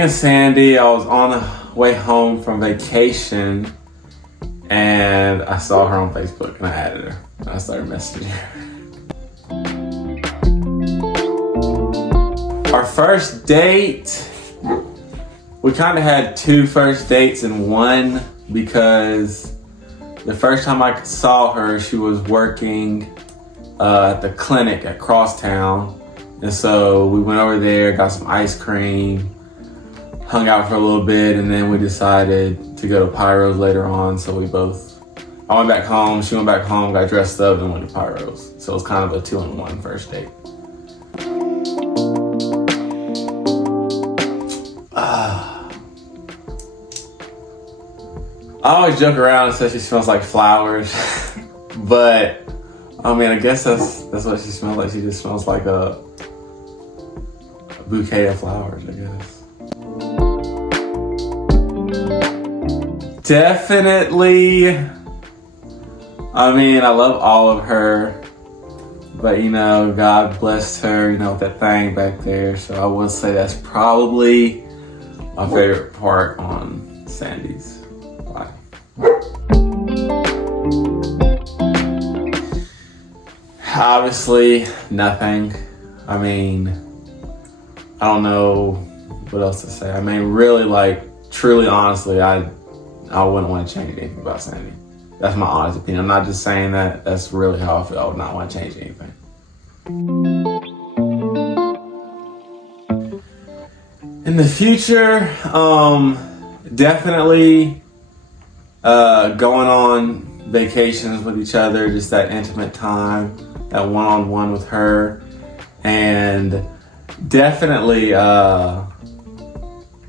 Me and Sandy, I was on the way home from vacation and I saw her on Facebook and I added her. I started messaging her. Our first date, we kind of had two first dates in one because the first time I saw her, she was working at the clinic at Crosstown. And so we went over there, got some ice cream, hung out for a little bit, and then we decided to go to Pyro's later on. So I went back home, she went back home, got dressed up, and went to Pyro's. So it was kind of a 2-in-1 first date. I always joke around and say she smells like flowers, but I mean, I guess that's what she smells like. She just smells like a bouquet of flowers, I guess. Definitely, I mean, I love all of her, but you know, God blessed her, you know, with that thing back there. So I would say that's probably my favorite part on Sandee's body. Obviously, nothing. I mean, I don't know what else to say. I mean, really, like, truly, honestly, I wouldn't want to change anything about Sandee. That's my honest opinion. I'm not just saying that. That's really how I feel. I would not want to change anything. In the future, definitely going on vacations with each other, just that intimate time, that one-on-one with her, and definitely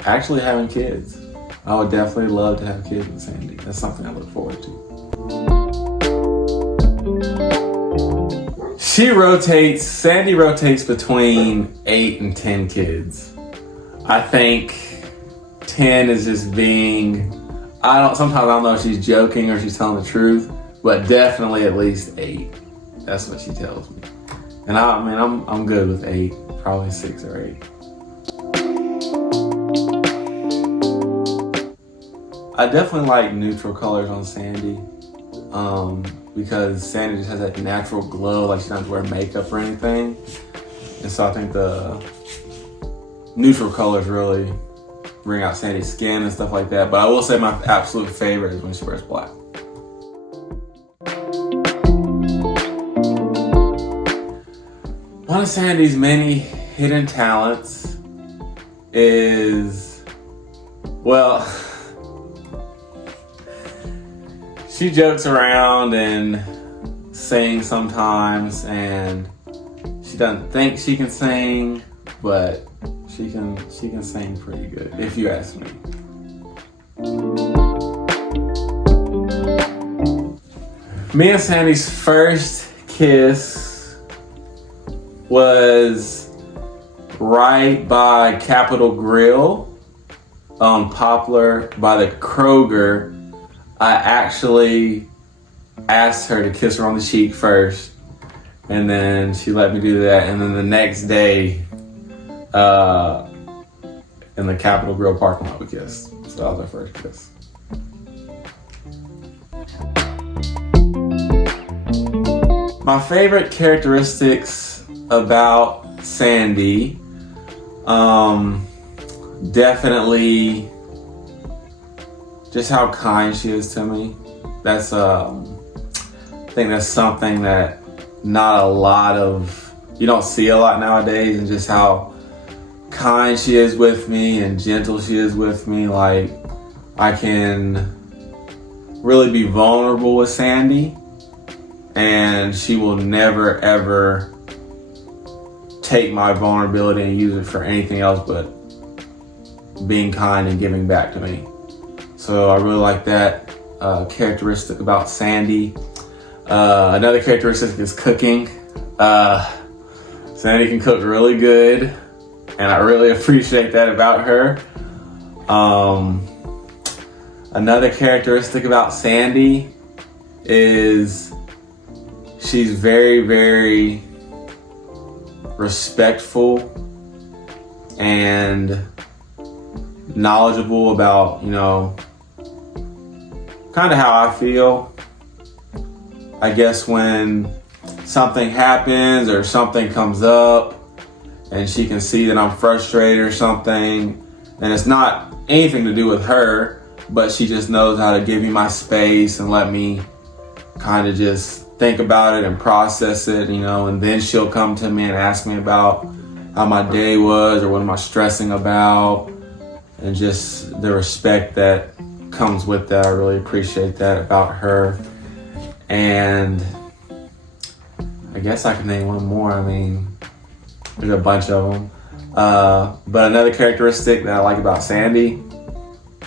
actually having kids. I would definitely love to have kids with Sandee. That's something I look forward to. Sandee rotates between 8 and 10 kids. I think 10 is just being, sometimes I don't know if she's joking or she's telling the truth, but definitely at least 8. That's what she tells me. And I'm good with 8, probably 6 or 8. I definitely like neutral colors on Sandee, because Sandee just has that natural glow, like she doesn't wear makeup or anything. And so I think the neutral colors really bring out Sandee's skin and stuff like that. But I will say my absolute favorite is when she wears black. One of Sandee's many hidden talents is, well, she jokes around and sings sometimes, and she doesn't think she can sing, but she can sing pretty good, if you ask me. Me and Sandee's first kiss was right by Capitol Grill on Poplar by the Kroger. I actually asked her to kiss her on the cheek first, and then she let me do that. And then the next day, in the Capitol Grill parking lot, we kissed. So that was our first kiss. My favorite characteristics about Sandee, definitely just how kind she is to me. That's I think that's something that you don't see a lot nowadays, and just how kind she is with me and gentle she is with me. Like, I can really be vulnerable with Sandee, and she will never ever take my vulnerability and use it for anything else but being kind and giving back to me. So I really like that characteristic about Sandee. Another characteristic is cooking. Sandee can cook really good, and I really appreciate that about her. Another characteristic about Sandee is she's very, very respectful and knowledgeable about, you know, kind of how I feel. I guess when something happens or something comes up and she can see that I'm frustrated or something, and it's not anything to do with her, but she just knows how to give me my space and let me kind of just think about it and process it, you know, and then she'll come to me and ask me about how my day was or what am I stressing about, and just the respect that comes with that. I really appreciate that about her. And I guess I can name one more. I mean, there's a bunch of them. But another characteristic that I like about Sandee,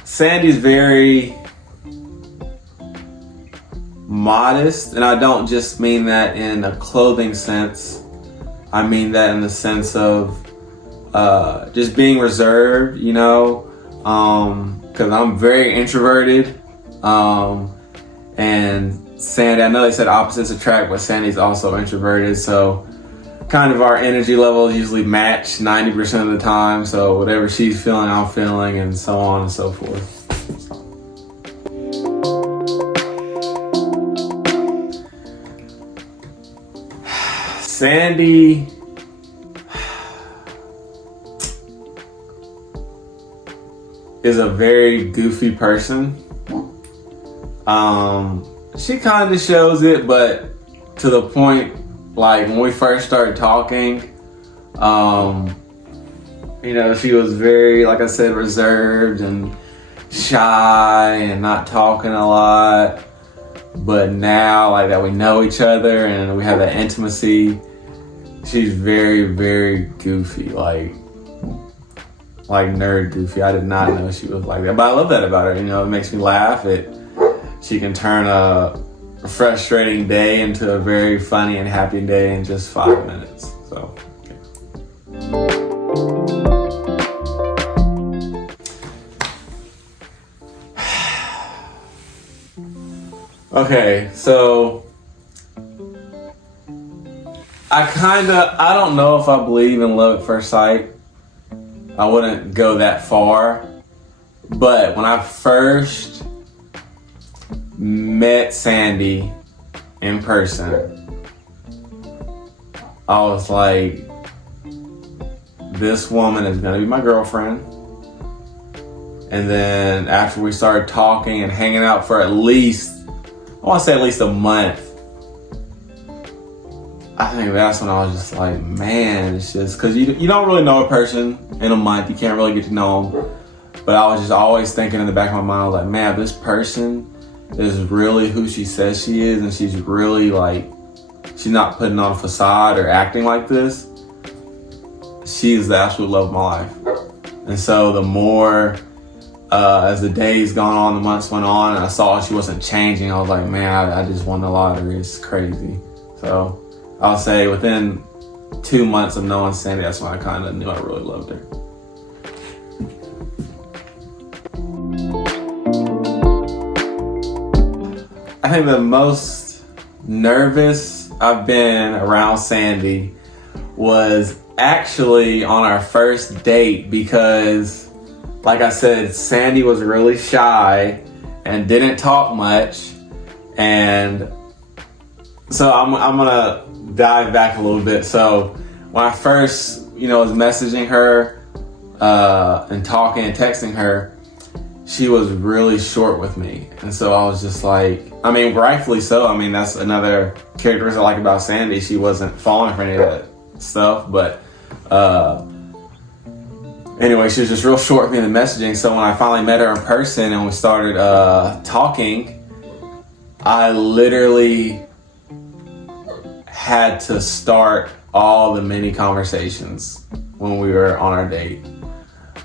Sandee's very modest, and I don't just mean that in a clothing sense. I mean that in the sense of just being reserved, you know, because I'm very introverted. And Sandee, I know they said opposites attract, but Sandee's also introverted, so kind of our energy levels usually match 90% of the time. So whatever she's feeling, I'm feeling, and so on and so forth. Sandee is a very goofy person. She kind of shows it, but to the point, like when we first started talking, you know, she was very, like I said, reserved and shy and not talking a lot. But now, like that we know each other and we have that intimacy, she's very, very goofy, like nerd goofy. I did not know she was like that, but I love that about her. You know, it makes me laugh. She can turn a frustrating day into a very funny and happy day in just 5 minutes. So, yeah. Okay, so I don't know if I believe in love at first sight. I wouldn't go that far. But when I first met Sandee in person, I was like, this woman is gonna be my girlfriend. And then after we started talking and hanging out for at least a month, I think that's when I was just like, man, it's just because you don't really know a person in a month. You can't really get to know them. But I was just always thinking in the back of my mind, I was like, man, this person is really who she says she is, and she's really like, she's not putting on a facade or acting like this. She's the absolute love of my life. And so the more, as the days gone on, the months went on, and I saw she wasn't changing, I was like, man, I just won the lottery. It's crazy. So I'll say within 2 months of knowing Sandee, that's when I kind of knew I really loved her. I think the most nervous I've been around Sandee was actually on our first date, because like I said, Sandee was really shy and didn't talk much. And so I'm gonna dive back a little bit. So when I first, was messaging her and talking and texting her, she was really short with me. And so I was just like, rightfully so. That's another characteristic I like about Sandee. She wasn't falling for any of that stuff, but anyway, she was just real short with me in the messaging. So when I finally met her in person and we started talking, I literally had to start all the mini conversations when we were on our date.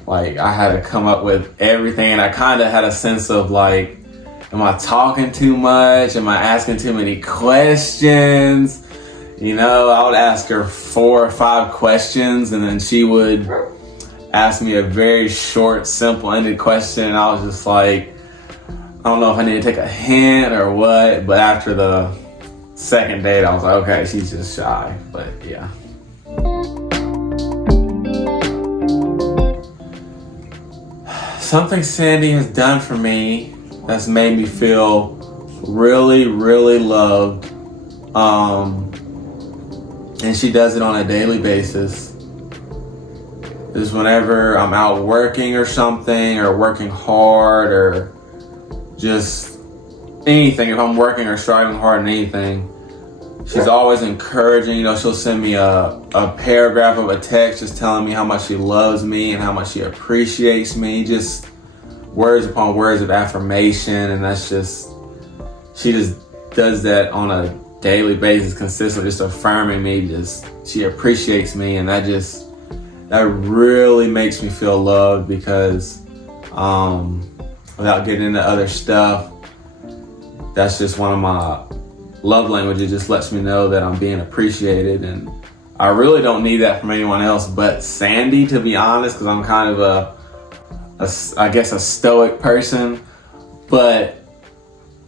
Like, I had to come up with everything, and I kind of had a sense of like, am I talking too much? Am I asking too many questions? I would ask her 4 or 5 questions, and then she would ask me a very short, simple-ended question, and I was just like, I don't know if I need to take a hint or what, but after the second date, I was like, okay, she's just shy, but yeah. something Sandee has done for me that's made me feel really, really loved. And she does it on a daily basis. Is whenever I'm out working or something, or working hard, or just anything, if I'm working or striving hard in anything, she's always encouraging. You know, she'll send me a paragraph of a text just telling me how much she loves me and how much she appreciates me. Just words upon words of affirmation. And that's just, she just does that on a daily basis, consistently, just affirming me. Just, she appreciates me, and that really makes me feel loved, because without getting into other stuff, that's just one of my love languages. It just lets me know that I'm being appreciated, and I really don't need that from anyone else but Sandee, to be honest, because I'm kind of I guess a stoic person. But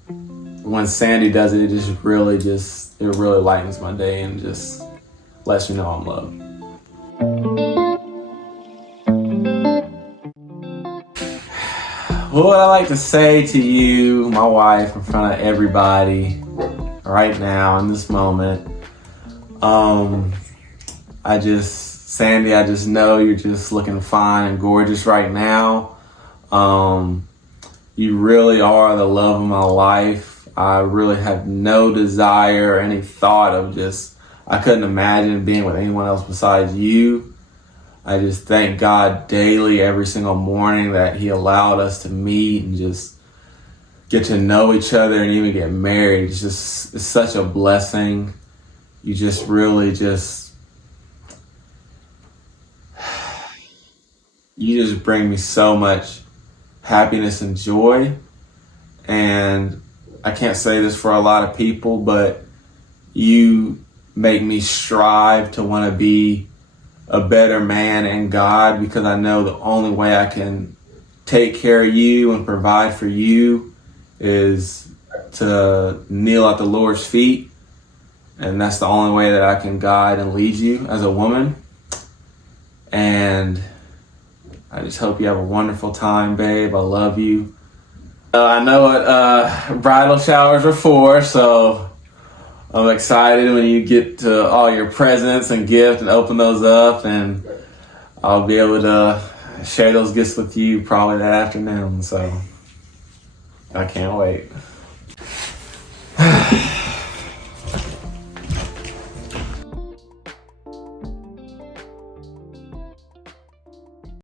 when Sandee does it, it really lightens my day and just lets me know I'm loved. What would I like to say to you, my wife, in front of everybody right now in this moment? Sandee, I just know you're just looking fine and gorgeous right now. You really are the love of my life. I really have no desire or any thought of I couldn't imagine being with anyone else besides you. I just thank God daily, every single morning, that He allowed us to meet and just get to know each other and even get married. It's such a blessing. You just really you just bring me so much happiness and joy. And I can't say this for a lot of people, but you make me strive to want to be a better man in God, because I know the only way I can take care of you and provide for you is to kneel at the Lord's feet. And that's the only way that I can guide and lead you as a woman. And I just hope you have a wonderful time, babe. I love you. I know what bridal showers are for, so I'm excited when you get to all your presents and gifts and open those up, and I'll be able to share those gifts with you probably that afternoon. So I can't wait.